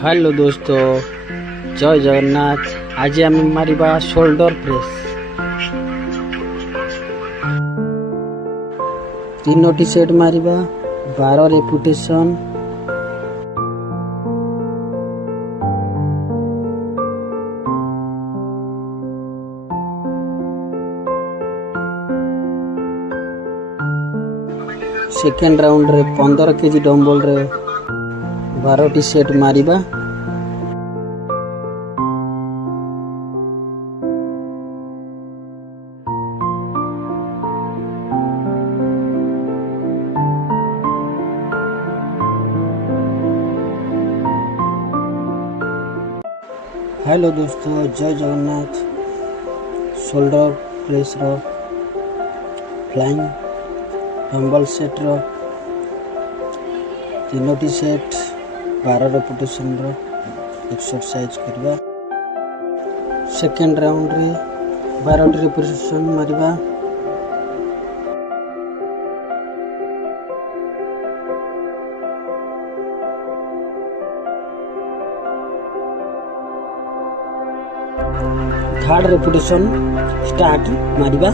Hello दोस्तों, जय जगन्नाथ। आज आम मारिबा शोल्डर प्रेस। तीनोटी सेट मारिबा 12 रेपुटेशन। सेकेंड राउंड रे 15 केजी डम्बल रे 12टी सेट मारिबा। हेलो दोस्तों, जय जगन्नाथ। शोल्डर प्रेस रो फ्लाइंग डम्बल सेट रो तीनोटी सेट 12 रेपुटेशन रो एक्सरसाइज करवा। सेकेंड राउंड रे 12 रेपुटेशन मारिबा। Third reputation start मारिबा।